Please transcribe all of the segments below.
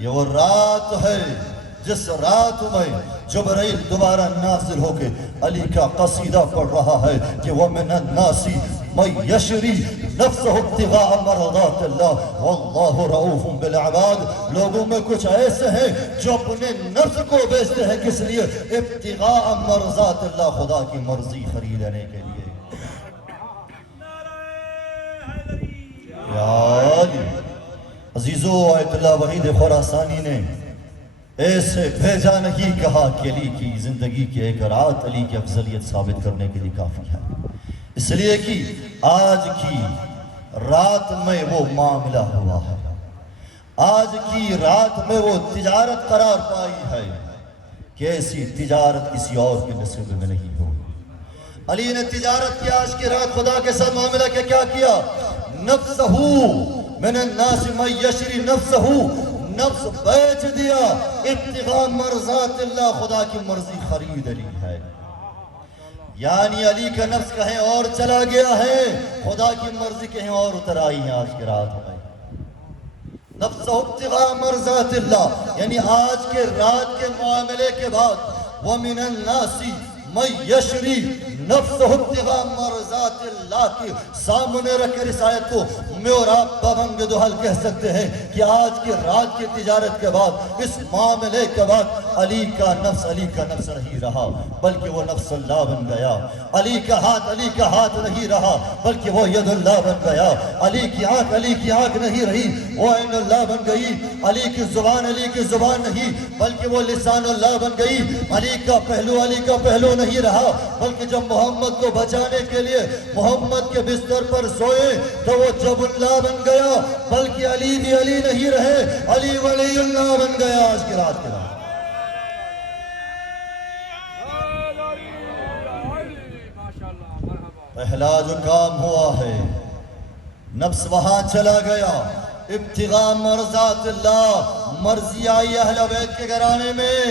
یہ وہ رات ہے جس رات میں جبرائیل دوبارہ نازل ہو کے علی کا قصیدہ پڑھ رہا ہے کہ وَمِنَ النَّاسِ مَن يَشْرِي نَفْسَهُ ابْتِغَاءَ مَرْضَاتِ اللَّهِ وَاللَّهُ رَءُوفٌ بِالْعِبَادِ۔ لوگوں میں کچھ ایسے ہیں جو اپنے نفس کو بیچتے ہیں، کس لیے؟ ابتغاء مرضات اللہ، خدا کی مرضی خریدنے کے لیے۔ عزیزو، آیت اللہ وحید خراسانی نے ایسے بھیجا نہیں کہا کہ علی کی زندگی کی ایک رات علی کی افضلیت ثابت کرنے کے لیے کافی ہے، اس لیے کہ آج کی رات میں وہ معاملہ ہوا ہے، آج کی رات میں وہ تجارت قرار پائی ہے کہ ایسی تجارت کسی اور کے نصیب میں نہیں ہو۔ علی نے تجارت کی آج کی رات خدا کے ساتھ معاملہ کیا کیا؟ نفسہو من الناس من یشری نفسہو، نفس بیچ دیا، ابتغاء مرضات اللہ، خدا کی مرضی خرید لی ہے۔ یعنی علی کا نفس کہیں اور چلا گیا ہے، خدا کی مرضی کہیں اور اتر آئی ہے آج کی رات میں۔ نفس ابتغاء مرضات اللہ، یعنی آج کے رات کے معاملے کے بعد وَمِنَ النَّاسِ مَن یشری نفس ابتغاء مرضات اللہ کی سامنے رکھ کر اس آیت کو میں اور آپ پابند دوحل کہہ سکتے ہیں کہ آج کی رات کی تجارت کے بعد، اس معاملے کے بعد علی کا نفس نہیں رہا، بلکہ وہ نفس اللہ بن گیا۔ علی کا ہاتھ نہیں رہا، بلکہ وہ ید اللہ بن گیا۔ علی کی آنکھ نہیں رہی، وہ عین اللہ بن گئی۔ علی کی زبان نہیں، بلکہ وہ لسان اللہ بن گئی۔ علی کا پہلو نہیں رہا، بلکہ جب محمد کو بچانے کے لیے محمد کے بستر پر سوئے تو وہ جب اللہ بن گیا، بلکہ علی بھی علی نہیں رہے، علی ولی اللہ بن گیا آج کی رات کے بعد۔ پہلا جو کام ہوا ہے، نفس وہاں چلا گیا، ابتغاء مرضات اللہ، مرضی آئی اہل بیت کے گھرانے میں۔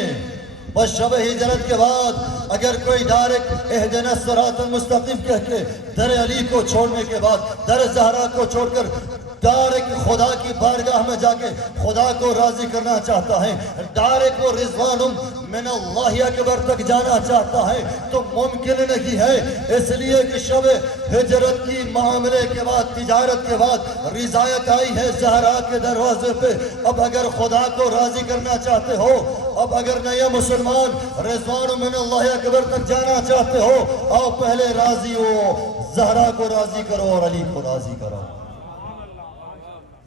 بس شب ہجرت کے بعد اگر کوئی ڈائریکٹ اہدنا الصراط المستقیم کہہ کے در علی کو چھوڑنے کے بعد، در زہرا کو چھوڑ کر ڈائریکٹ خدا کی بارگاہ میں جا کے خدا کو راضی کرنا چاہتا ہے، ڈائریکٹ وہ رضوان من اللہ اکبر تک جانا چاہتا ہے تو ممکن نہیں ہے، اس لیے کہ شب ہجرت کی معاملے کے بعد، تجارت کے بعد رضایت آئی ہے زہرا کے دروازے پہ۔ اب اگر خدا کو راضی کرنا چاہتے ہو، اب اگر نئے مسلمان رضوان من اللہ اکبر تک جانا چاہتے ہو، آؤ پہلے راضی ہو، زہرا کو راضی کرو اور علی کو راضی کرو۔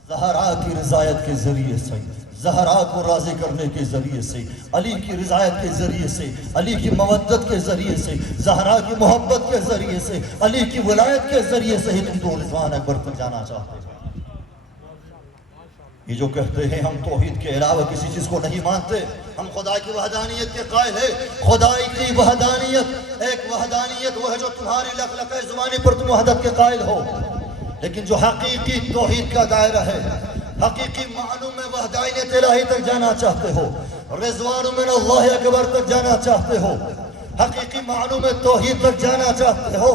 زہرا کی رضایت کے ذریعے سے، زہرا کو راضی کرنے کے ذریعے سے، علی کی رضایت کے ذریعے سے، علی کی مودت کے ذریعے سے، زہرا کی محبت کے ذریعے سے، علی کی ولایت کے ذریعے سے ہی تم تو رضوان اکبر تک جانا چاہتے ہیں۔ یہ جو کہتے ہیں ہم توحید کے علاوہ کسی چیز کو نہیں مانتے، ہم خدا کی وحدانیت کے قائل ہیں، خدا کی وحدانیت، ایک وحدانیت وہ ہے جو تمہاری لقلقہ زبانی پر تم وحدت کے قائل ہو، لیکن جو حقیقی توحید کا دائرہ ہے، حقیقی معنوں میں وحدانیت الہی تک جانا چاہتے ہو، رضوان من اللہ اکبر تک جانا چاہتے ہو، حقیقی معنوں میں توحید تک جانا چاہتے ہو،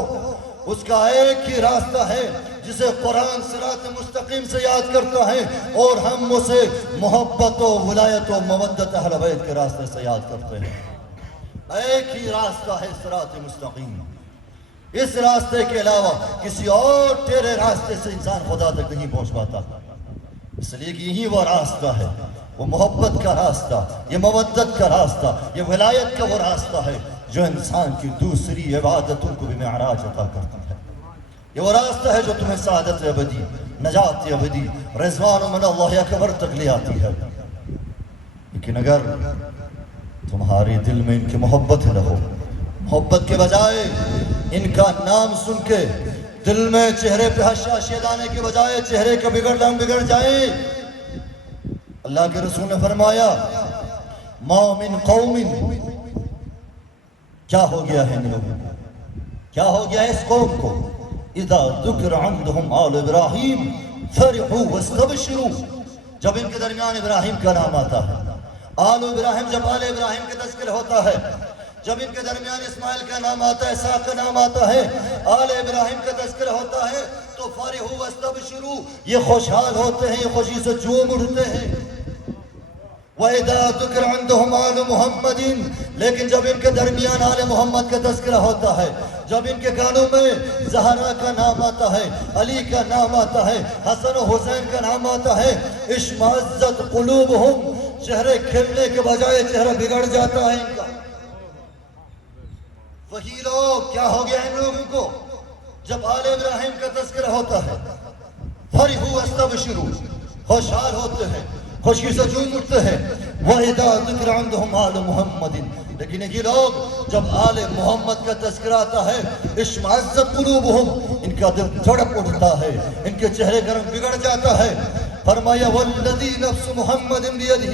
اس کا ایک ہی راستہ ہے جسے قرآن صراط مستقیم سے یاد کرتا ہے، اور ہم اسے محبت و ولایت و مودت اہل بیت کے راستے سے یاد کرتے ہیں۔ ایک ہی راستہ ہے صراط مستقیم، اس راستے کے علاوہ کسی اور تیرے راستے سے انسان خدا تک نہیں پہنچ پاتا، اس لیے کہ یہی وہ راستہ ہے، وہ محبت کا راستہ، یہ مودت کا راستہ، یہ ولایت کا وہ راستہ ہے جو انسان کی دوسری عبادتوں کو بھی معراج عطا کرتا ہے۔ یہ وہ راستہ ہے جو تمہیں سعادت ابدی، نجات ابدی، رضوان من اللہ اکبر تک لے آتی ہے۔ لیکن اگر تمہارے دل میں ان کی محبت نہ ہو، محبت کے بجائے ان کا نام سن کے دل میں چہرے پہ حشاشیت آنے کے بجائے چہرے کا بگڑ جائے، اللہ کے رسول نے فرمایا ما من قوم، کیا ہو گیا ہے ان لوگوں کو، کیا ہو گیا ہے اس قوم کو، اذا ذکر عندهم آل ابراہیم فرحوا واستبشروا، جب ان کے درمیان ابراہیم کا نام آتا ہے، آل ابراہیم، جب آل ابراہیم کا تذکر ہوتا ہے، جب ان کے درمیان اسماعیل کا نام آتا ہے، اسحاق کا نام آتا ہے، آل ابراہیم کا تذکر ہوتا ہے تو فرحوا واستبشروا، یہ خوشحال ہوتے ہیں، یہ خوشی سے جھوم اٹھتے ہیں۔ وَإِذَا ذُكِرَ عِندَهُمْ آلُ مُحَمَّدٍ، لیکن جب ان کے درمیان آل محمد کا تذکرہ ہوتا ہے، جب ان کے کانوں میں زہرا کا نام آتا ہے، علی کا نام آتا ہے، حسن و حسین کا نام آتا ہے، اشمئزت قلوبہم، چہرے کھلنے کے بجائے چہرہ بگڑ جاتا ہے ان کا۔ وہی لوگ کیا ہو گیا ان لوگوں کو جب آل ابراہیم کا تذکرہ ہوتا ہے، فرحوا واستبشروا، خوشحال ہوتے ہیں، خوشی سے جھوم اٹھتے ہیں۔ وَإِذَا ذُكِرَ عِندَهُمْ آلُ مُحَمَّدٍ، لیکن یہ لوگ جب آل محمد کا تذکرہ آتا ہے، اشمئزت قلوبہم، ان کا دل دھڑک اٹھتا ہے، ان کے چہرے کا رنگ بگڑ جاتا ہے۔ فرمایا وَالَّذِي نَفْسُ مُحَمَّدٍ بِيَدِهِ،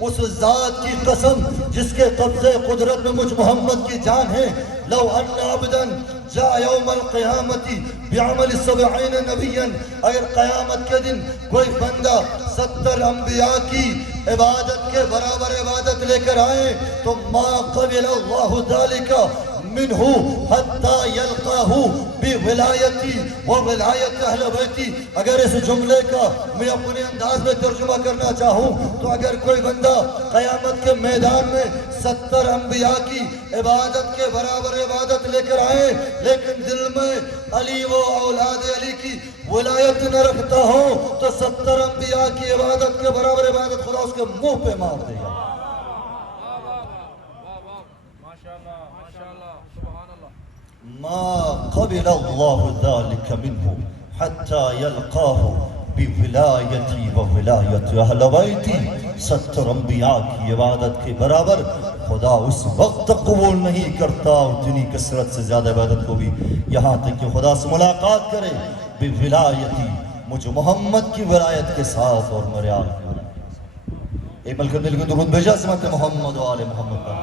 اس ذات کی قسم جس کے قبضے قدرت میں مجھ محمد کی جان ہے، لو ان عبدا جاء یوم القیامت بعمل 70 نبیا، اگر قیامت کے دن کوئی بندہ 70 انبیاء کی عبادت کے برابر عبادت لے کر آئے تو ما قبل اللہ ذالک منہ حتی یلقاہ بولایتی و ولایت اہل بیتی۔ اگر اس جملے کا میں اپنے انداز میں ترجمہ کرنا چاہوں تو اگر کوئی بندہ قیامت کے میدان میں 70 انبیاء کی عبادت کے برابر عبادت لے کر آئے لیکن دل میں علی و اولاد علی کی ولایت نہ رکھتا ہو تو 70 انبیاء کی عبادت کے برابر عبادت خدا اس کے منہ پہ مار دے گا۔ ما قبل اللہ ذلك منہ حتی یلقاہ بولایتی و ولایت اہل بیتی، 70 انبیاء کی عبادت کے برابر خدا اس وقت قبول نہیں کرتا اور اتنی کثرت سے زیادہ عبادت کو بھی، یہاں تک کہ خدا سے ملاقات کرے بولایتی، مجھ محمد کی ولایت کے ساتھ اور میرے آل کی ولایت کے ساتھ۔ ایک ملکہ دل کو درود بھیجا سمت محمد و آل محمد کا۔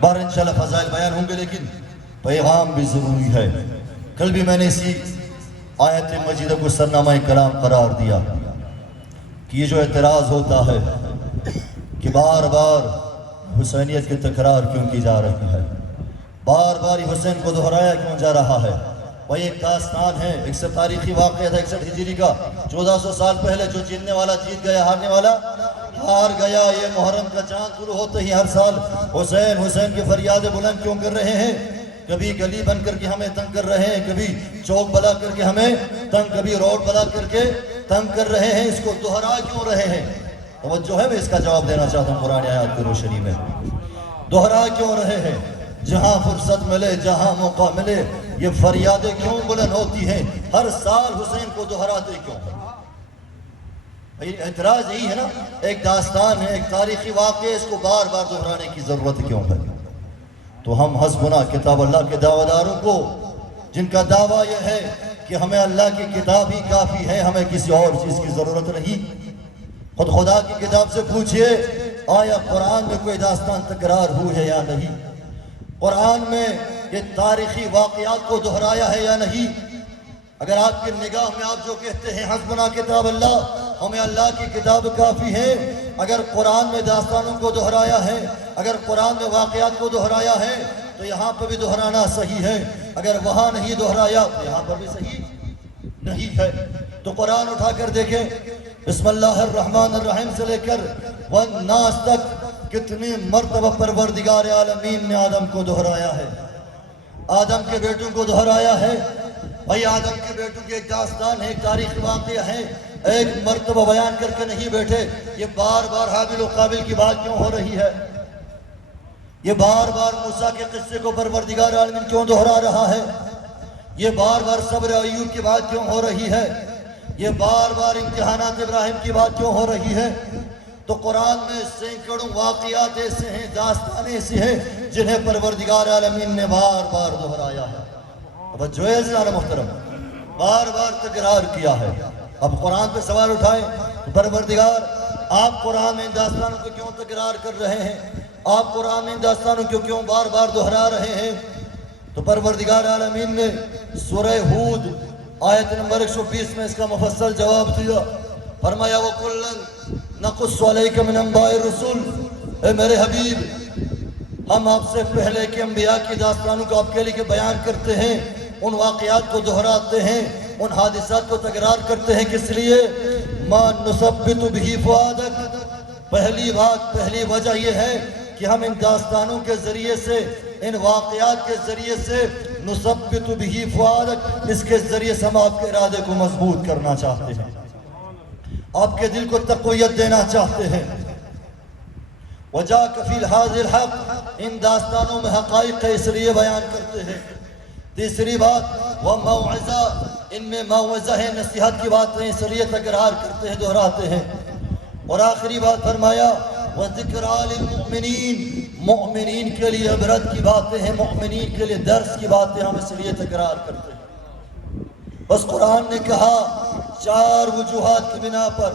بار انشاءاللہ فضائل بیان ہوں گے لیکن پیغام بھی ضروری ہے۔ کل بھی میں نے اسی آیت مجیدہ کو سرنامہ کلام قرار دیا کہ یہ جو اعتراض ہوتا ہے کہ بار بار حسینیت کی تکرار کیوں کی جا رہی ہے، بار بار حسین کو دہرایا کیوں جا رہا ہے، وہ ایک داستان ہے، ایک سے تاریخی واقعہ تھا 61 ہجری کا، 1400 سال پہلے جو جیتنے والا جیت گیا، ہارنے والا ہار گیا۔ یہ محرم کا چاند شروع ہوتے ہی ہر سال حسین حسین کی فریاد بلند کیوں کر رہے ہیں، کبھی گلی بن کر کے ہمیں تنگ کر رہے ہیں، کبھی چوک بنا کر کے ہمیں تنگ، کبھی روڈ بنا کر کے تنگ کر رہے ہیں، اس کو دہرا کیوں رہے ہیں؟ توجہ ہے، میں اس کا جواب دینا چاہتا ہوں قرآن آیات کی روشنی میں۔ دہرا کیوں رہے ہیں؟ جہاں فرصت ملے، جہاں موقع ملے، یہ فریادیں کیوں بلند ہوتی ہیں؟ ہر سال حسین کو دہراتے کیوں ہیں؟ اعتراض یہی ہے نا، ایک داستان ہے، ایک تاریخی واقعہ، اس کو بار بار دہرانے کی ضرورت کیوں ہے؟ تو ہم حسبنا کتاب اللہ کے دعویٰ داروں کو، جن کا دعویٰ یہ ہے کہ ہمیں اللہ کی کتاب ہی کافی ہے، ہمیں کسی اور چیز کی ضرورت نہیں، خود خدا کی کتاب سے پوچھئے آیا قرآن میں کوئی داستان تکرار ہوئی ہے یا نہیں؟ قرآن میں یہ تاریخی واقعات کو دہرایا ہے یا نہیں؟ اگر آپ کی نگاہ میں آپ جو کہتے ہیں حسبنا کتاب اللہ، ہمیں اللہ کی کتاب کافی ہے، اگر قرآن میں داستانوں کو دہرایا ہے، اگر قرآن میں واقعات کو دہرایا ہے تو یہاں پر بھی دہرانا صحیح ہے، اگر وہاں نہیں دہرایا تو یہاں پر بھی صحیح نہیں ہے۔ تو قرآن اٹھا کر دیکھیں، بسم اللہ الرحمن الرحیم سے لے کر والناس تک کتنی مرتبہ پروردگار عالمین نے آدم کو دہرایا ہے، آدم کے بیٹوں کو دہرایا ہے۔ بھائی آدم کے بیٹوں کی ایک داستان ہے، ایک تاریخی واقعہ ہے، ایک مرتبہ بیان کر کے نہیں بیٹھے۔ یہ بار بار حابیل و قابل کی بات کیوں ہو رہی ہے؟ یہ بار بار موسیٰ کے قصے کو پروردگار عالمین کیوں دہرا رہا ہے؟ یہ بار بار صبر ایوب کی بات کیوں ہو رہی ہے؟ یہ بار بار امتحانات ابراہیم کی بات کیوں ہو رہی ہے؟ تو قرآن میں سینکڑوں واقعات ایسے ہیں، داستان ایسی ہیں جنہیں پروردگار عالمین نے بار بار دہرایا ہے۔ اب جو عزیزان محترم بار بار تکرار کیا ہے، اب قرآن پہ سوال اٹھائیں تو پروردگار آپ قرآن میں ان داستانوں کو کیوں تکرار کر رہے ہیں؟ آپ قرآن میں ان داستانوں کو کیوں بار بار دہرا رہے ہیں؟ تو پروردگار عالمین نے سورہ ہود آیت نمبر 120 میں اس کا مفصل جواب دیا، فرمایا وَكُلًّا نَقُصُّ عَلَيْكَ مِنْ أَنْبَاءِ الرُّسُلِ، اے میرے حبیب ہم آپ سے پہلے کے انبیاء کی داستانوں کو آپ کے لیے بیان کرتے ہیں، ان واقعات کو دہراتے ہیں ان حادثات کو تکرار کرتے ہیں کس لیے؟ ما نثبت به فؤادک، پہلی بات، پہلی وجہ یہ ہے کہ ہم ان داستانوں کے ذریعے سے، ان واقعات کے ذریعے سے نثبت به فؤادک، اس کے ذریعے سے ہم آپ کے ارادے کو مضبوط کرنا چاہتے ہیں، آپ کے دل کو تقویت دینا چاہتے ہیں۔ وَجَاءَ فِي هَذِهِ الْحَقِّ، ان داستانوں میں حقائق اس لیے بیان کرتے ہیں۔ تیسری بات، وَمَوْعِظَةٌ، ان میں موعظہ ہے، نصیحت کی باتیں اس لیے تکرار کرتے ہیں، دہراتے ہیں۔ اور آخری بات فرمایا وَذِكْرَىٰ لِلْمُؤْمِنِينَ، مؤمنین کے لیے عبرت کی باتیں ہیں، مؤمنین کے لیے درس کی باتیں ہم اس لیے تکرار کرتے ہیں۔ بس قرآن نے کہا 4 وجوہات کی بنا پر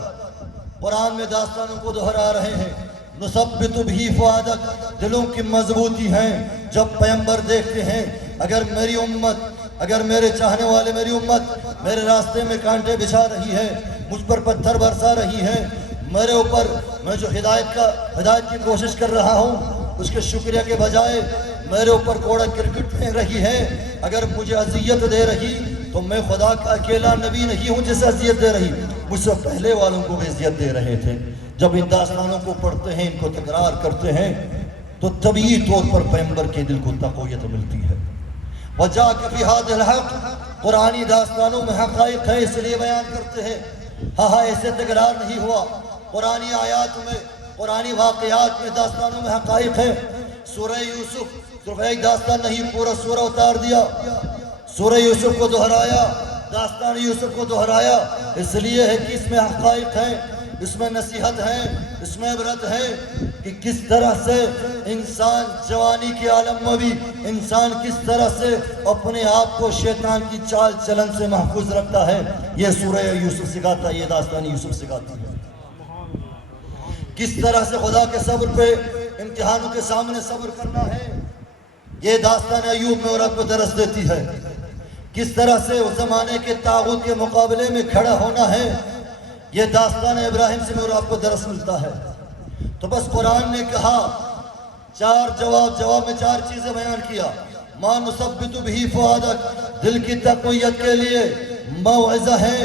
قرآن میں داستانوں کو دہرا رہے ہیں۔ نثبت به فؤادک، دلوں کی مضبوطی ہیں۔ جب پیغمبر دیکھتے ہیں اگر میری امت، اگر میرے چاہنے والے میری امت میرے راستے میں کانٹے بچھا رہی ہے، مجھ پر پتھر برسا رہی ہے، میرے اوپر میں جو ہدایت کی کوشش کر رہا ہوں اس کے شکریہ کے بجائے میرے اوپر کوڑا کرکٹ پھینک رہی ہے، اگر مجھے اذیت دے رہی تو میں خدا کا اکیلا نبی نہیں ہوں جسے اذیت دے رہی، مجھ سے پہلے والوں کو بھی اذیت دے رہے تھے۔ جب ان داستانوں کو پڑھتے ہیں، ان کو تکرار کرتے ہیں تو طبیعی طور پر پیغمبر کے دل کو تقویت ملتی ہے۔ وَجَاءَ فِي هَذِهِ الْحَقِّ، قرآنی داستانوں میں حقائق ہے اس لیے بیان کرتے ہیں۔ ہاں ایسے تکرار نہیں ہوا، قرآنی آیات میں، قرآنی واقعات میں، داستانوں میں حقائق ہے۔ سورہ یوسف صرف ایک داستان نہیں، پورا سورہ اتار دیا، سورہ یوسف کو دہرایا، داستان یوسف کو دہرایا، اس لیے ہے کہ اس میں حقائق ہیں، اس میں نصیحت ہے، اس میں عبرت ہے کہ کس طرح سے انسان جوانی کے عالم میں بھی انسان کس طرح سے اپنے آپ کو شیطان کی چال چلن سے محفوظ رکھتا ہے۔ یہ سورہ یوسف سکھاتا ہے، یہ داستان یوسف سکھاتی ہے۔ کس طرح سے خدا کے صبر پہ، امتحانوں کے سامنے صبر کرنا ہے، یہ داستان ایوب میں اور آپ کو درس دیتی ہے۔ کس طرح سے اس زمانے کے طاغوت کے مقابلے میں کھڑا ہونا ہے، یہ داستان ابراہیم سے اور آپ کو درس ملتا ہے۔ تو بس قرآن نے کہا 4 جواب میں 4 چیزیں بیان کیا۔ ما نثبت به فؤادک، دل کی تقویت کے لیے موعظہ ہے،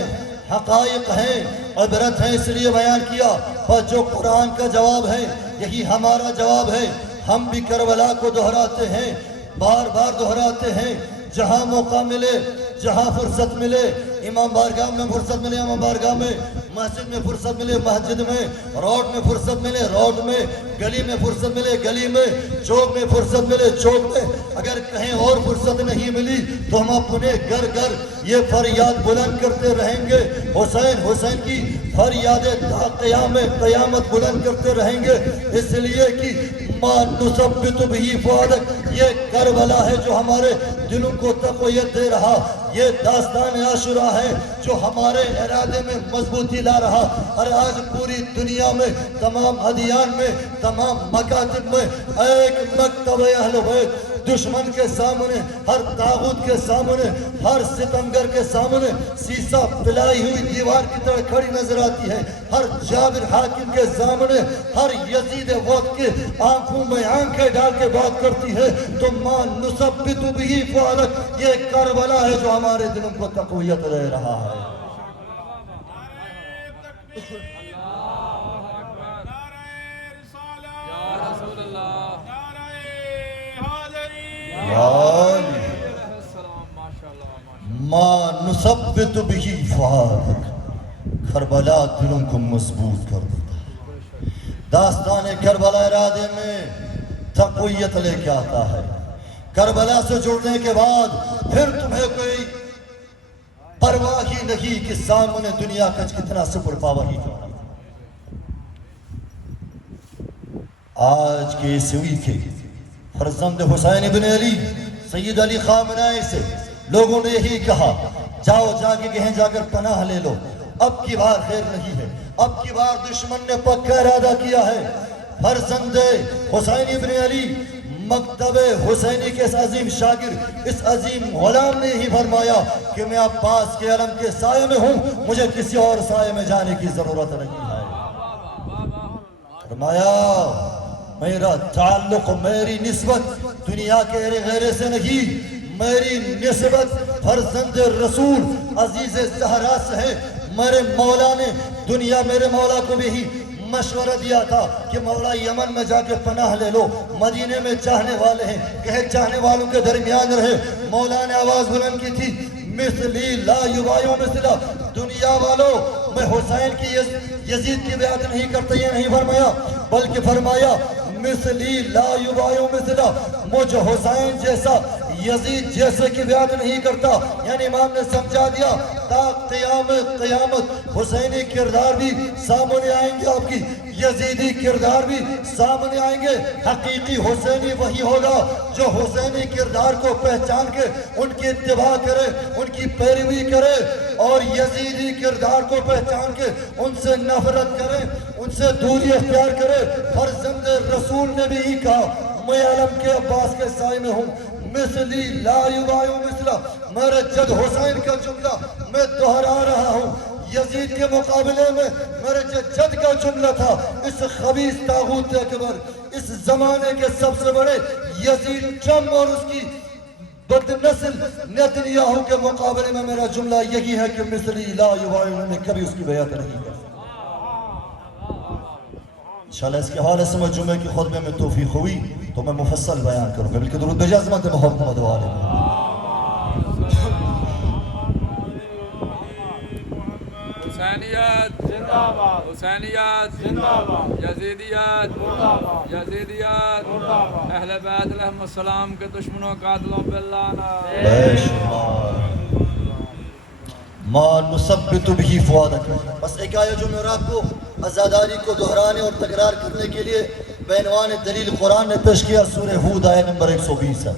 حقائق ہے، عبرت ہے، اس لیے بیان کیا۔ اور جو قرآن کا جواب ہے یہی ہمارا جواب ہے۔ ہم بھی کربلا کو دہراتے ہیں، بار بار دہراتے ہیں، جہاں موقع ملے، جہاں فرصت ملے، امام بارگاہ میں فرصت ملے امام بارگاہ میں، مسجد میں فرصت ملے مسجد میں، روڈ میں فرصت ملے روڈ میں، گلی میں فرصت ملے گلی میں، چوک میں فرصت ملے چوک میں، اگر کہیں اور فرصت نہیں ملی تو ہم اپنے گھر گھر یہ فریاد بلند کرتے رہیں گے، حسین حسین کی فریادیں تا قیامت بلند کرتے رہیں گے، اس لیے کہ ما نثبت به فؤادک، یہ کربلا ہے جو ہمارے دلوں کو تقویت دے رہا، یہ داستان عاشورہ ہے جو ہمارے ارادے میں مضبوطی لا رہا۔ اور آج پوری دنیا میں تمام ادیان میں تمام مکاتب میں ایک مکتب اہل بیت دشمن کے سامنے، ہر طاغوت کے سامنے، ہر ستمگر کے سامنے سیسا پلائی ہوئی دیوار کی طرح کھڑی نظر آتی ہے، ہر جابر حاکم کے سامنے، ہر یزید وقت کے آنکھوں میں آنکھیں ڈال کے بات کرتی ہے۔ تو ما نثبت به فؤادک، یہ کربلا ہے جو ہمارے دلوں کو تقویت دے رہا ہے۔ ما نثبت به فؤادک، کربلا دلوں کو مضبوط کر دیتا ہے۔ داستان کربلا ارادے میں تقویت لے کے آتا ہے۔ کربلا سے جڑنے کے بعد پھر تمہیں کوئی پرواہ ہی نہیں کہ سامنے دنیا کا کتنا سپر پاور ہی کیوں نہیں۔ آج کے عیسوی کے فرزند حسین ابن علی سید علی خامنہئی سے لوگوں نے یہی کہا، جاؤ جا کے کہیں جا کر پناہ لے لو، اب کی بار خیر نہیں ہے، اب کی بار دشمن نے پکا ارادہ کیا ہے۔ فرزند حسین ابن علی مکتب حسینی کے اس عظیم شاگرد، اس عظیم غلام نے ہی فرمایا کہ میں عباس کے علم کے سائے میں ہوں، مجھے کسی اور سائے میں جانے کی ضرورت نہیں ہے۔ فرمایا میرا تعلق، میری نسبت دنیا کے غیرے سے نہیں، میری نسبت فرزند رسول عزیز زہرا سے ہے۔ میرے مولا نے دنیا میرے مولا کو بھی ہی مشورہ دیا تھا کہ مولا یمن میں جا کے پناہ لے لو، مدینے میں چاہنے والے ہیں، کہے چاہنے والوں کے درمیان رہے۔ مولا نے آواز بلند کی تھی، مثلی لا یبایع مثلا، دنیا والوں میں حسین کی یزید کی بیعت نہیں کرتا، یہ نہیں فرمایا، بلکہ فرمایا مثلی لا یبایع مثلا، مجھ حسین جیسا یزید جیسے کی بیعت نہیں کرتا۔ یعنی امام نے سمجھا دیا تا قیامت حسینی کردار بھی سامنے آئیں گے، آپ کی یزیدی کردار بھی سامنے آئیں گے۔ حقیقی حسینی وہی ہوگا جو حسینی کردار کو پہچان کے ان کی اتباع کرے، ان کی پیروی کرے، اور یزیدی کردار کو پہچان کے ان سے نفرت کرے، ان سے دوری اختیار کرے۔ فرزند رسول نے بھی ہی کہا، میں علم کے عباس کے سائے میں ہوں، مثلی لا یبایع مثلا، میرے جد حسین کا جملہ میں دہرا رہا ہوں۔ یزید کے مقابلے میں میرے جد کا جملہ تھا، اس خبیث طاغوت اکبر، اس زمانے کے سب سے بڑے یزید ٹرمپ اور اس کی بد نسل نیتنیاہو کے مقابلے میں میرا جملہ یہی ہے کہ مثلی لا یبایع، نے کبھی اس کی بیعت نہیں کی۔ انشاءاللہ اس کے حوالے سے میں جمعے کی خطبے میں توفیق ہوئی تو میں مفصل بیان کروں گا، بلکہ درود بھیجیں عظمت محمد و آل محمد۔ حسینیت زندہ باد، حسینیت زندہ باد، یزیدیت مردہ باد، یزیدیت مردہ باد، اہل بیت علیہم السلام کے دشمنوں قاتلوں پہ لعنت۔ بے شمار ما نثبت به فؤادک۔ بس ایک آیت جو میں آپ کو عزاداری کو دہرانے اور تکرار کرنے کے لیے بعنوان دلیل قرآن نے پیش کیا، سورہ ہود آیت نمبر 120 ہے۔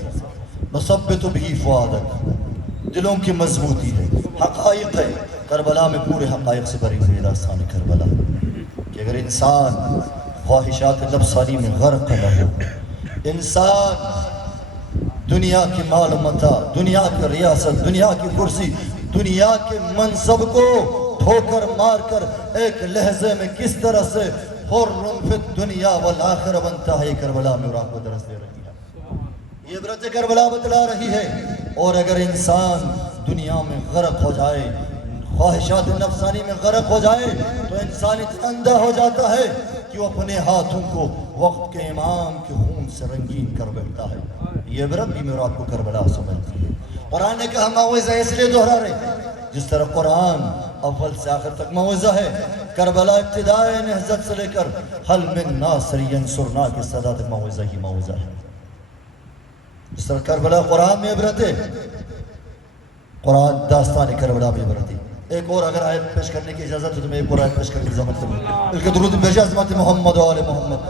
نثبت به فؤادک، دلوں کی مضبوطی ہے، حقائق ہے۔ کربلا میں پورے حقائق سے بھری ہوئی داستان کربلا کہ اگر انسان خواہشات نفسانی میں غرق نہ ہو، انسان دنیا کی مال و متاع، دنیا کی ریاست، دنیا کی کرسی، دنیا کے منصب کو ٹھوکر مار کر ایک لحظے میں کس طرح سے حر فی الدنیا والآخرہ بنتا ہے، یہ کربلا میں اور آپ کو درس دے رہی ہے، یہ عبرت کربلا بتلا رہی ہے۔ اور اگر انسان دنیا میں غرق ہو جائے، خواہشات نفسانی میں غرق ہو جائے، تو انسان اتنا اندھا ہو جاتا ہے کہ وہ اپنے ہاتھوں کو وقت کے امام کے خون سے رنگین کر بیٹھتا ہے۔ یہ عبرت بھی میرا آپ کو کربلا سمجھتی ہے۔ قرآن نے کہا موعظہ اس لیے دہرا رہے، جس طرح قرآن اول سے آخر تک موعظہ ہے، کربلا ابتدائے نہضت سے لے کر حل من ناصر ینصرنا کے صدا تک موعظہ ہی موعظہ ہے۔ جس طرح کربلا قرآن میں عبرت ہے، قرآن داستان کربلا میں عبرت ہے۔ ایک اور اگر آیت پیش کرنے کی اجازت ہے تو میں ایک اور آیت پیش کرنے کی ضمانت کروں، بلکہ درود بھیجیں عظمت محمد و آل محمد۔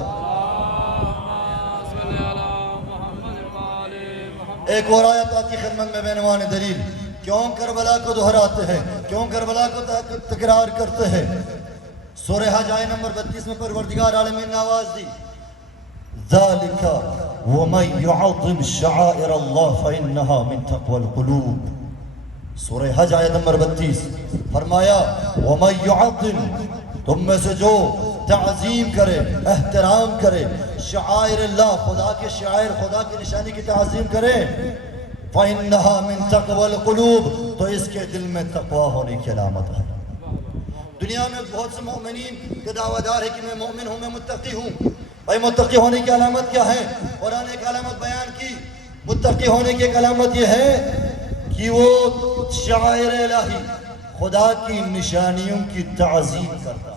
ایک اور آیت آپ کی خدمت میں بعنوان دلیل، کیوں کربلا کو دہراتے ہیں، کیوں کربلا کو تکرار کرتے ہیں۔ سورہ حج آیت نمبر 32 میں پروردگار عالمین نے آواز دی، ذَلِكَ وَمَنْ يُعَظِّمْ شَعَائِرَ اللَّهِ فَإِنَّهَا مِنْ تَقْوَى الْقُلُوبِ۔ سورہ حج آیت نمبر 32 فرمایا، وَمَنْ يُعَظِّمْ، تم میں سے جو تعظیم کرے، احترام کرے، شعائر اللہ، خدا کے شعائر، خدا کی نشانی کی تعظیم کرے، فَإِنَّهَا مِن تَقْوَى الْقُلُوبِ، تو اس کے دل میں تقوی ہونے کی علامت ہے۔ دنیا میں بہت سے مومنین کے دعویٰ دار ہے کہ میں مومن ہوں، میں متقی ہوں۔ بھائی متقی ہونے کی علامت کیا ہے؟ قرآن نے ایک علامت بیان کی، متقی ہونے کی ایک علامت یہ ہے کہ وہ شعائر الہی، خدا کی نشانیوں کی تعظیم کرتا،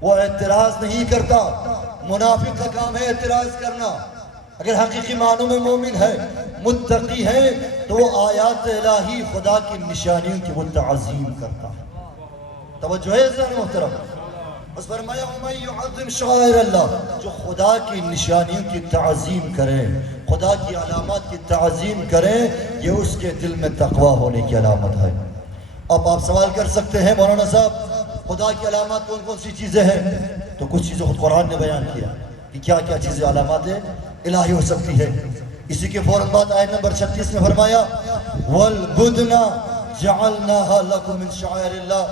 وہ اعتراض نہیں کرتا۔ منافق کا کام ہے اعتراض کرنا۔ اگر حقیقی معنوں میں مومن ہے، متقی ہے، تو وہ آیات الہی، خدا کی نشانیوں کی وہ تعظیم کرتا ہے۔ توجہ ہے ذہن محترم؟ بس فرمایا وَمَنْ يُعَظِّمْ شَعَائِرَ اللَّهِ، جو خدا کی نشانیوں کی تعظیم کرے، خدا کی علامات کی تعظیم کرے، یہ اس کے دل میں تقوی ہونے کی علامت ہے۔ اب آپ سوال کر سکتے ہیں مولانا صاحب خدا کی علامات کون کون سی چیزیں ہیں؟ تو کچھ چیزیں خود قرآن نے بیان کیا کہ کیا کیا چیزیں علامات الہی ہو سکتی ہے۔ اسی کے فوراً بعد آیت نمبر 36 میں فرمایا وَالْبُدْنَ جَعَلْنَاهَا لَكُمْ مِنْ شَعَائِرِ اللَّهِ،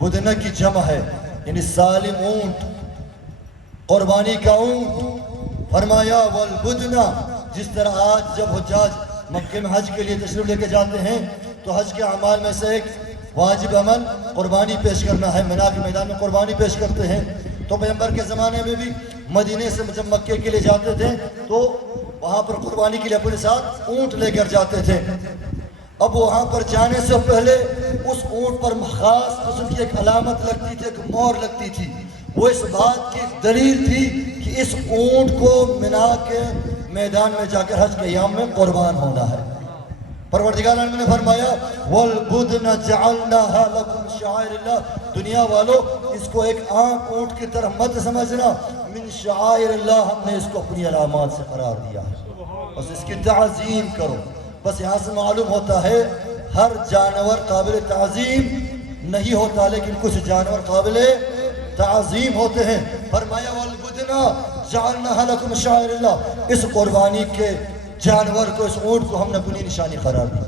بدنہ کی جمع ہے، یعنی سالم اونٹ، قربانی کا اونٹ۔ فرمایا والبدنہ، جس طرح آج جب حجاج مکے میں حج کے لیے تشریف لے کے جاتے ہیں تو حج کے اعمال میں سے ایک واجب عمل قربانی پیش کرنا ہے. مینا کے میدان میں قربانی پیش کرتے ہیں. تو پیغمبر کے زمانے میں بھی مدینے سے جب مکے کے لیے جاتے تھے تو وہاں پر قربانی کے لیے اپنے ساتھ اونٹ لے کر جاتے تھے. اب وہاں پر جانے سے پہلے اس اونٹ پر خاص قسم کی ایک علامت لگتی تھی, ایک مہر لگتی تھی. وہ اس بات کی دلیل تھی کہ اس اونٹ کو مینا کے میدان میں جا کر حج کے ایام میں قربان ہونا ہے. پروردگار عالم نے فرمایا وَالْبُدْنَ جَعَلْنَاهَا لَكُمْ شَعَائِرِ اللَّهِ. دنیا والو اس کو ایک عام اونٹ کی طرح مت سمجھنا, من شعائر اللہ, ہم نے اس کو اپنی علامات سے قرار دیا ہے, بس اس کی تعظیم کرو. بس یہاں سے معلوم ہوتا ہے ہر جانور قابل تعظیم نہیں ہوتا, لیکن کچھ جانور قابل تعظیم ہوتے ہیں. فرمایا وَالْبُدْنَ جَعَلْنَاهَا لَكُمْ شَعَائِرِ اللَّهِ. اس قربانی کے جانور کو, اس اونٹ کو ہم نے اپنی نشانی قرار دی.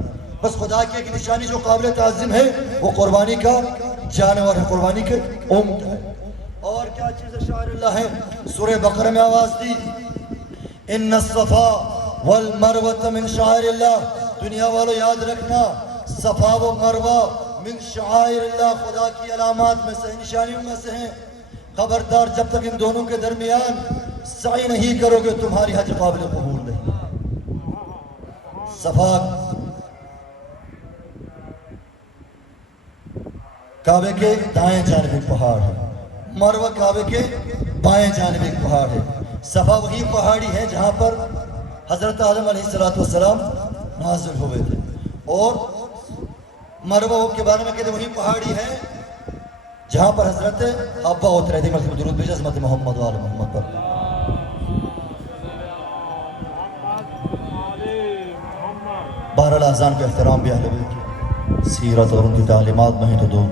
بس خدا کی ایک نشانی جو قابل تعظیم ہے وہ قربانی کا جانور ہے, قربانی کے اونٹ ہے. اور کیا چیز شعائر اللہ ہے؟ سورہ بقرہ میں آواز دی ان الصفا والمروہ من شعائر اللہ. دنیا والو یاد رکھنا, صفا و مروہ من شعائر اللہ, خدا کی علامات میں سے, نشانیوں میں سے ہیں. خبردار جب تک ان دونوں کے درمیان سعی نہیں کرو گے تمہاری حج قابل قبول نہیں. صفا کعبے کے دائیں جانب ایک پہاڑ ہے, مروہ کعبے کے بائیں جانب ایک پہاڑ ہے. صفا وہی پہاڑی ہے جہاں پر حضرت آدم علیہ السلام نازل ہوئے تھے, اور مروہ کے بارے میں کہتے وہی پہاڑی ہے جہاں پر حضرت حوا اترے تھے. ملک درود بھیجا عظمت محمد و آل محمد پر. بہرحال اذان کا احترام بھی اہل بیت کی سیرت اور ان کی تعلیمات میں ہی تو دو.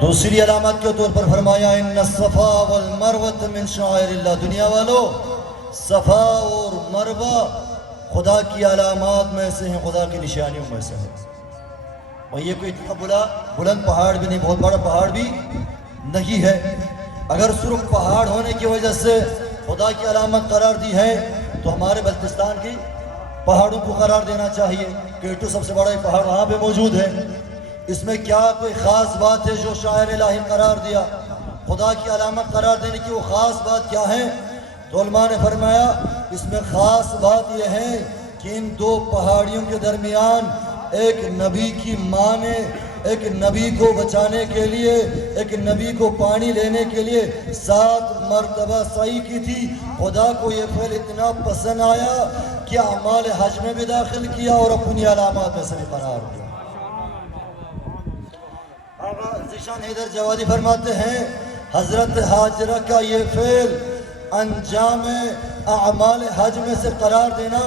دوسری علامت کے طور پر فرمایا ان الصفا والمروہ من شعائر اللہ. دنیا والو صفا اور مروہ خدا کی علامات میں سے ہیں, خدا کی نشانیوں میں سے ہیں. اور یہ کوئی اتنا بلند پہاڑ بھی نہیں, بہت بڑا پہاڑ بھی نہیں ہے. اگر صرف پہاڑ ہونے کی وجہ سے خدا کی علامت قرار دی ہے تو ہمارے بلتستان کی پہاڑوں کو قرار دینا چاہیے. کیٹو سب سے بڑا پہاڑ وہاں پہ موجود ہے. اس میں کیا کوئی خاص بات ہے جو شاعر الہی قرار دیا؟ خدا کی علامت قرار دینے کی وہ خاص بات کیا ہے؟ تو علماء نے فرمایا اس میں خاص بات یہ ہے کہ ان دو پہاڑیوں کے درمیان ایک نبی کی ماں نے ایک نبی کو بچانے کے لیے, ایک نبی کو پانی لینے کے لیے 7 مرتبہ سعی کی تھی. خدا کو یہ فعل اتنا پسند آیا کہ اعمال حج میں بھی داخل کیا اور اپنی علامات میں سے بھی قرار دیا. آقا ذیشان حیدر جوادی فرماتے ہیں حضرت حاجرہ کا یہ فعل انجام اعمال حج میں سے قرار دینا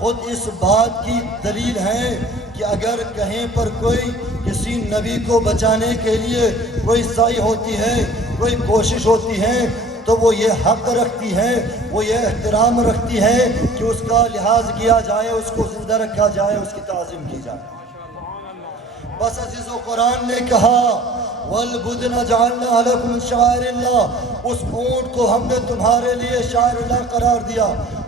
خود اس بات کی دلیل ہے کہ اگر کہیں پر کوئی کسی نبی کو بچانے کے لیے کوئی سعی ہوتی ہے, کوئی کوشش ہوتی ہے, تو وہ یہ حق رکھتی ہے, وہ یہ احترام رکھتی ہے کہ اس کا لحاظ کیا جائے, اس کو زندہ رکھا جائے, اس کی تعظیم کی جائے. بس عزیزو قرآن نے کہا وَالْبُدْنَ جَعَلْنَا لَكُمْ شَعَائِرِ اللَّهِ, اس اونٹ کو ہم نے تمہارے لیے شاعر اللہ قرار دیا.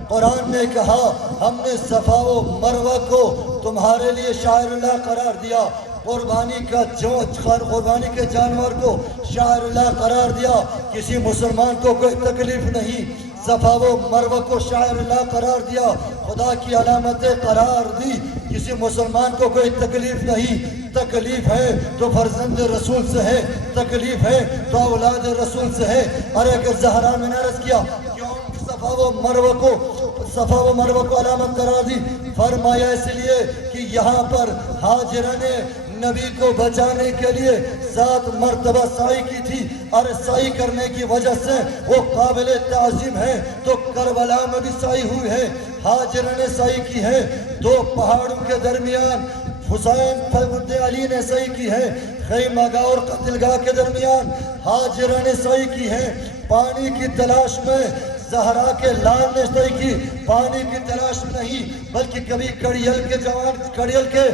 قرآن نے کہا ہم نے صفا و مروہ کو تمہارے لیے شاعر اللہ قرار دیا. قربانی کے جانور کو شاعر اللہ قرار دیا. کسی مسلمان کو کوئی تکلیف نہیں, صفا و مروہ کو شاعر اللہ قرار دیا, خدا کی علامتیں قرار دی. کسی مسلمان کو کوئی تکلیف نہیں. تکلیف ہے تو فرزند رسول سے ہے, تکلیف ہے تو اولاد رسول سے ہے. ارے کہ زہرا میں نے عرض کیا کیوں صفا و مروہ کو صفا و مروہ کو علامت قرار دی، فرمایا اس لیے کہ یہاں پر ہاجرہ نے نبی کو بچانے کے لیے 7 مرتبہ سعی کی تھی، اور سعی کرنے کی وجہ سے وہ قابل تعظیم ہے۔ تو کربلا میں بھی سعی ہوئی ہے، ہاجرہ نے سعی کی ہے، 2 پہاڑوں کے درمیان حسین فرد علی نے سعی کی ہے، خیمہ گاہ اور قتل گاہ کے درمیان ہاجرہ نے سعی کی ہے، پانی کی تلاش میں زہرا کے لال نے سعی کی، پانی کی تلاش نہیں بلکہ کبھی کڑیل کے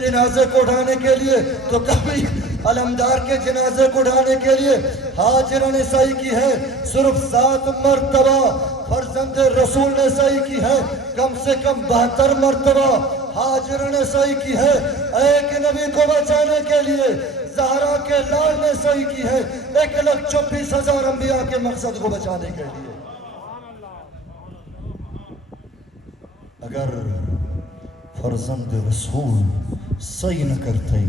جنازے کو اٹھانے کے لیے تو کبھی علمدار کے جنازے کو اٹھانے کے لیے ہاجرہ نے سعی کی ہے۔ صرف 7 مرتبہ فرزند رسول نے سعی کی ہے، کم سے کم 72 مرتبہ ہاجرہ نے سعی کی ہے ایک نبی کو بچانے کے لیے۔ زہرا کے لال نے سعی کی ہے 1,24,000 انبیاء کے مقصد کو بچانے کے لیے۔ اگر فرزند رسول سعی نہ کرتے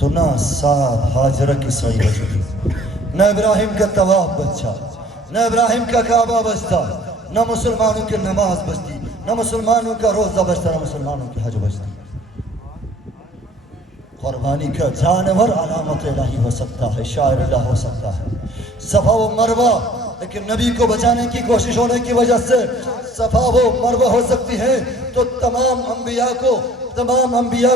تو نہ 7 ہاجرہ کی سعی بچتی، نہ ابراہیم کا طواف بچا، نہ ابراہیم کا کعبہ بچتا، نہ مسلمانوں کی نماز بچتی، نہ مسلمانوں کا روزہ بچتا، نہ مسلمانوں کی حج بچتی۔ قربانی کا جانور علامت الہی ہو سکتا ہے، شاعر اللہ ہو سکتا ہے، صفا و مروہ، لیکن نبی کو بچانے کی کوشش ہونے کی وجہ سے صفا و مروہ ہو سکتی ہے۔ تو تمام انبیاء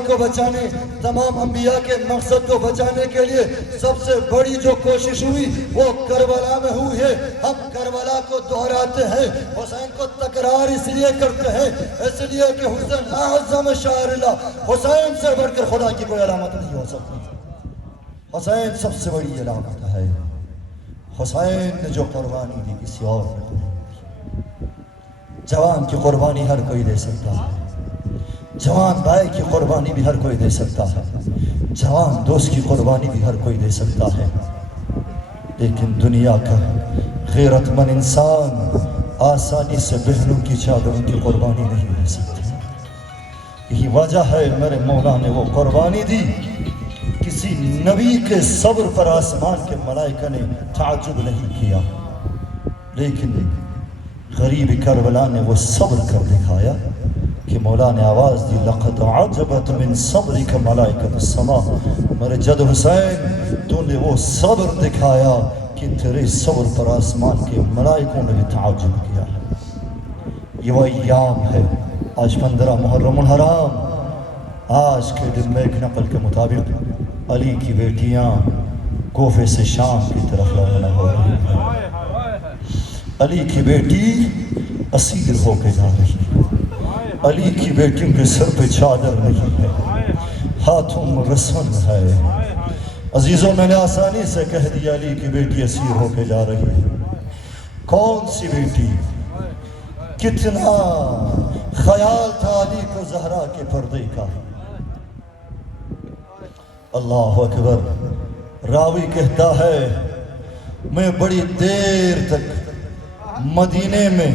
کو بچانے، تمام انبیاء کے مقصد کو بچانے کے لیے سب سے بڑی جو کوشش ہوئی وہ کربلا میں ہوئی ہے۔ ہم کربلا کو دہراتے ہیں، حسین کو تکرار اس لیے کرتے ہیں اس لیے کہ حسین اعظم شاعر اللہ، حسین سے بڑھ کر خدا کی کوئی علامت نہیں ہو سکتی۔ حسین سب سے بڑی علامت ہے۔ حسین نے جو قربانی دی کسی اور نے نہیں دی۔ جوان کی قربانی ہر کوئی دے سکتا ہے، جوان بھائی کی قربانی بھی ہر کوئی دے سکتا ہے، جوان دوست کی قربانی بھی ہر کوئی دے سکتا ہے، لیکن دنیا کا غیرت مند انسان آسانی سے بہنوں کی چادروں کی قربانی نہیں دے سکتا۔ یہی وجہ ہے میرے مولا نے وہ قربانی دی، کسی نبی کے صبر پر آسمان کے ملائکہ نے تعجب نہیں کیا، لیکن غریب کربلا نے وہ صبر کر دکھایا کہ مولا نے آواز دی لقد عجبت من صبرک ملائکۃ السماء، میرے جد حسین تو نے وہ صبر دکھایا کہ تیرے صبر پر آسمان کے ملائکوں نے بھی تعجب کیا ہے۔ یہ وہ ایام ہے، آج 15 محرم الحرام، آج کے دن میں ایک نقل کے مطابق علی کی بیٹیاں کوفے سے شام کی طرف روانہ ہو رہی ہیں۔ علی کی بیٹی اسیر ہو کے جا رہی ہے، علی کی بیٹیوں کے سر پہ چادر نہیں ہے، ہاتھوں میں رسن ہے۔ عزیزوں میں نے آسانی سے کہہ دیا علی کی بیٹی اسیر ہو کے جا رہی ہے۔ کون سی بیٹی؟ کتنا خیال تھا علی کو زہرا کے پردے کا۔ اللہ اکبر۔ راوی کہتا ہے میں بڑی دیر تک مدینے میں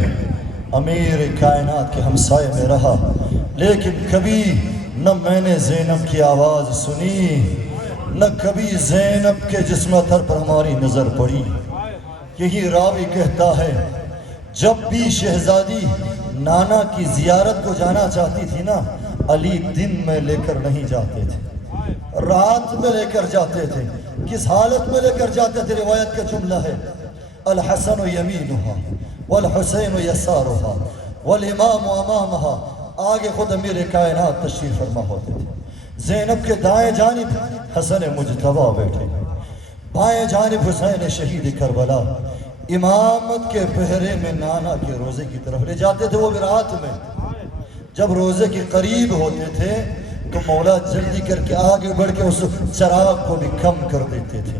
امیر کائنات کے ہمسائے میں رہا، لیکن کبھی نہ میں نے زینب کی آواز سنی، نہ کبھی زینب کے جسم تر پر ہماری نظر پڑی۔ یہی راوی کہتا ہے جب بھی شہزادی نانا کی زیارت کو جانا چاہتی تھی نا، علی دن میں لے کر نہیں جاتے تھے، رات میں لے کر جاتے تھے۔ کس حالت میں لے کر جاتے تھے؟ روایت کا جملہ ہے الحسن یمینها والحسین یسارها والامام امامها۔ آگے خود امیر کائنات تشریف فرما ہوتے تھے، زینب کے دائیں جانب حسن مجتبیٰ بیٹھے، بائیں جانب حسین شہید کربلا امامت کے پہرے میں نانا کے روزے کی طرف لے جاتے تھے۔ وہ بھی رات میں جب روزے کے قریب ہوتے تھے تو مولا جلدی کر کے آگے بڑھ کے اس چراغ کو بھی کم کر دیتے تھے۔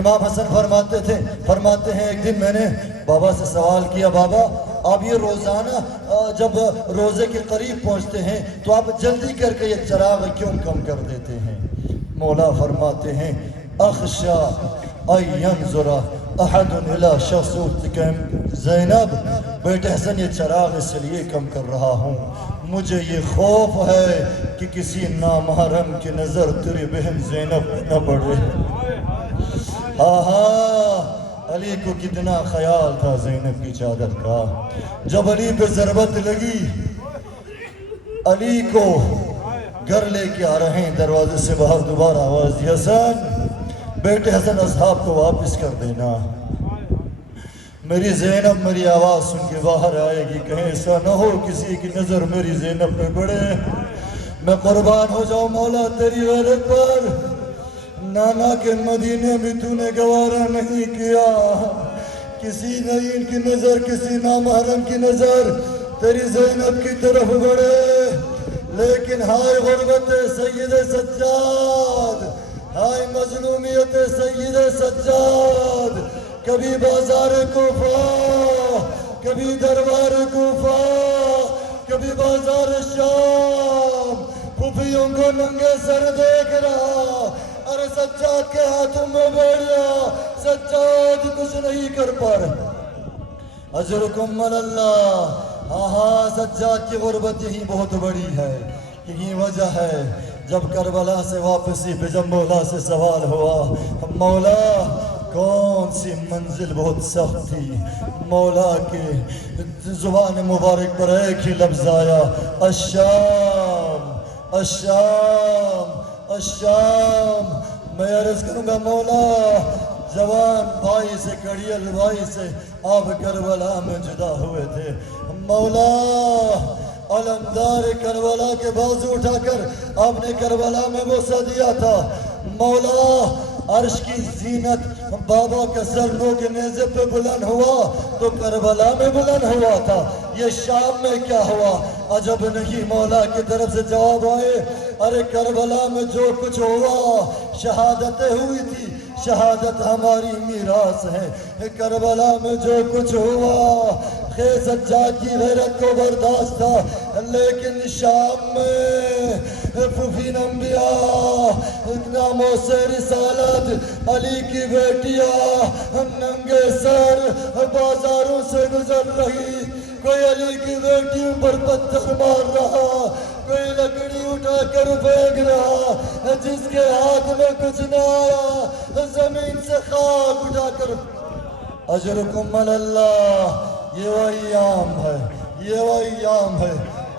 امام حسن فرماتے ہیں ایک دن میں نے بابا سے سوال کیا، بابا آپ یہ روزانہ جب روزے کے قریب پہنچتے ہیں تو آپ جلدی کر کے یہ چراغ کیوں کم کر دیتے ہیں؟ مولا فرماتے ہیں اخشا ان ينظر احد الى شخص زینب، بیٹے حسن یہ چراغ اس لیے کم کر رہا ہوں، مجھے یہ خوف ہے کہ کسی نامحرم کی نظر تیری بہن زینب نہ پڑے۔ علی کو کتنا خیال تھا زینب کی چادر کا. جب علی پہ ضربت لگی، علی کو گھر لے کے آ رہے ہیں، دروازے سے باہر دوبارہ آواز دی، حسن بیٹے حسن اصحاب کو واپس کر دینا. میری زینب میری آواز سن کے باہر آئے گی، کہیں ایسا نہ ہو کسی کی نظر میری زینب پہ پڑے. میں قربان ہو جاؤں مولا تیری غیرت پر. نانا کے مدینے میں تو نے گوارا نہیں کیا کسی نعیم کی نظر، کسی نامحرم کی نظر تیری زینب کی طرف بڑھے. لیکن ہائے غربت سید سجاد، ہائے مظلومیت سید سجاد. کبھی بازار کوفہ، کبھی دربار کوفہ، کبھی بازار شام، پھوپھیوں کو ننگے سر دیکھ رہا. ارے سجاد کے ہاتھوں میں بیٹھ گیا، سجاد کچھ نہیں کر پا رہا. اجرکم اللہ. ہاں سجاد کی غربت یہی بہت بڑی ہے. یہی وجہ ہے جب کربلا سے واپسی پہ جب مولا سے سوال ہوا، مولا کون سی منزل بہت سخت تھی، مولا کے زبان مبارک پر ایک ہی لفظ آیا، الشام الشام الشام. میں عرض کروں گا مولا جوان بھائی سے، کڑیل بھائی سے آپ کربلا میں جدا ہوئے تھے. مولا علمدار کربلا کے بازو اٹھا کر آپ نے کربلا میں بوسہ دیا تھا. مولا عرش کی زینت بابا کا سر نو کے نیزے پہ بلند ہوا تو کربلا میں بلند ہوا تھا. یہ شام میں کیا ہوا؟ عجب نہیں. مولا کی طرف سے جواب آئے، ارے کربلا میں جو کچھ ہوا شہادتیں ہوئی تھی، شہادت ہماری میراث ہے. کربلا میں جو کچھ ہوا خیر سجاد کی غیرت کو برداشت تھا، لیکن شام میں پھوپھین انبیاء ناموں سے رسالت علی کی بیٹیاں ننگے سر بازاروں سے گزر رہی. کوئی علی کی بیٹیوں پر پتھر مار رہا، کوئی لکڑی اٹھا کر پھینک رہا. جس کے ہاتھ میں کچھ نہ آیا زمین سے خاک اٹھا کر. اجرکم اللہ. یہ وہ ایام ہے، یہ وہ ایام ہے.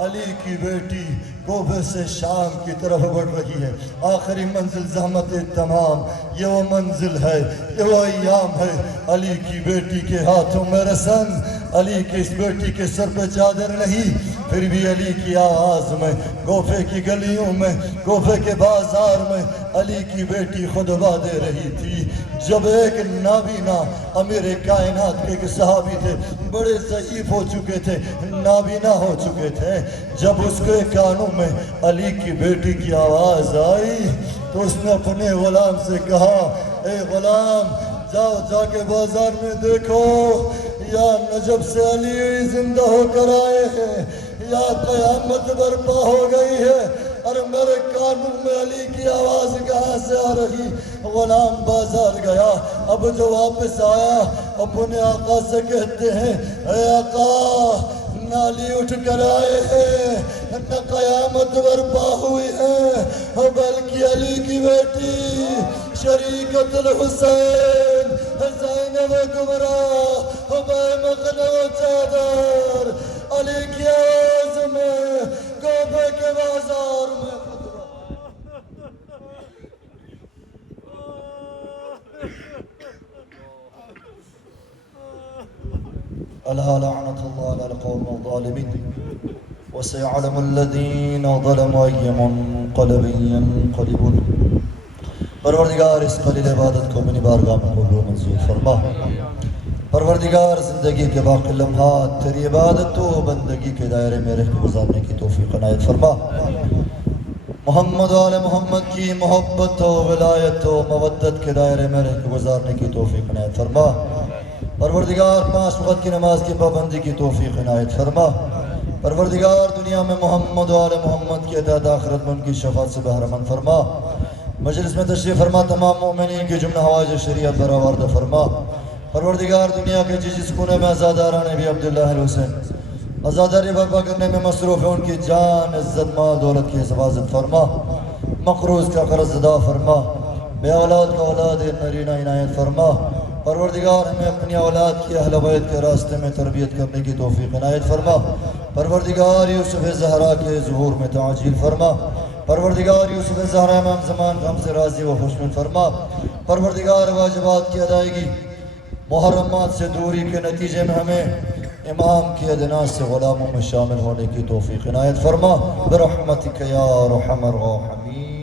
علی کی بیٹی کوفے سے شام کی طرف بڑھ رہی ہے. آخری منزل زحمت تمام. یہ وہ منزل ہے، یہ وہ ایام ہے. علی کی بیٹی کے ہاتھوں میں رسن، علی کی اس بیٹی کے سر پہ چادر نہیں، پھر بھی علی کی آواز میں کوفے کی گلیوں میں، کوفے کے بازار میں علی کی بیٹی خطبہ دے رہی تھی. جب ایک نابینا امیر کائنات کے ایک صحابی تھے، بڑے ضعیف ہو چکے تھے، نابینا ہو چکے تھے، جب اس کے کانوں میں علی کی بیٹی کی آواز آئی تو اس نے اپنے غلام سے کہا، اے غلام جاؤ جا کے بازار میں دیکھو یا نجب سے علی زندہ ہو کر آئے ہیں یا قیامت برپا ہو گئی ہے. اور میرے کانوں میں علی کی آواز کہاں سے آ رہی؟ غلام بازار گیا، اب جو واپس آیا اپنے آقا سے کہتے ہیں، اے آقا نہ علی اٹھ کر آئے ہیں، نہ قیامت برپا ہوئی ہے، بلکہ علی کی بیٹی شریکت الحسین زینب کبریٰ مغنو چادر علی کی آواز میں کوفے کے بازار میں ألا لعنة الله على القوم الظالمين وسيعلم الذين ظلموا أي منقلب ينقلبون. پروردگار اس قلیل عبادت کو اپنی بارگاہ میں قبول و منظور فرما. پروردگار زندگی کے باقی لمحات تیری عبادت و بندگی کے دائرے میں رہ کے گزارنے کی توفیق عنایت فرما. محمد و آل محمد کی محبت و ولایت و مودت کے دائرے میں رہ کے گزارنے کی توفیق عنایت فرما. پروردگار 5 وقت کی نماز کی پابندی کی توفیق عنایت فرما. پروردگار دنیا میں محمد و آل محمد کی اطاعت، آخرت میں ان کی شفاعت سے بہرمند فرما. مجلس میں تشریف فرما تمام مومنین کی جملہ حوائج شریعت پر آورد فرما. پروردگار دنیا کے جس کونے میں آزاداران بھی عبداللہ الحسین آزاداری برپا کرنے میں مصروف ہے، ان کی جان عزت مال دولت کی حفاظت فرما. مقروض کا قرض ادا فرما. بے اولاد کا اولاد نرینہ عنایت فرما. پروردگار ہمیں اپنی اولاد کی اہل بیت کے راستے میں تربیت کرنے کی توفیق عنایت فرما. پروردگار یوسف زہرا کے ظہور میں تعجیل فرما. پروردگار یوسف زہرا امام زمان کو ہم سے راضی و خوشنود فرما. پروردگار واجبات کی ادائیگی محرمات سے دوری کے نتیجے میں ہمیں امام کی ادنا سے غلاموں میں شامل ہونے کی توفیق عنایت فرما. برحمتک یا ارحم الراحمین.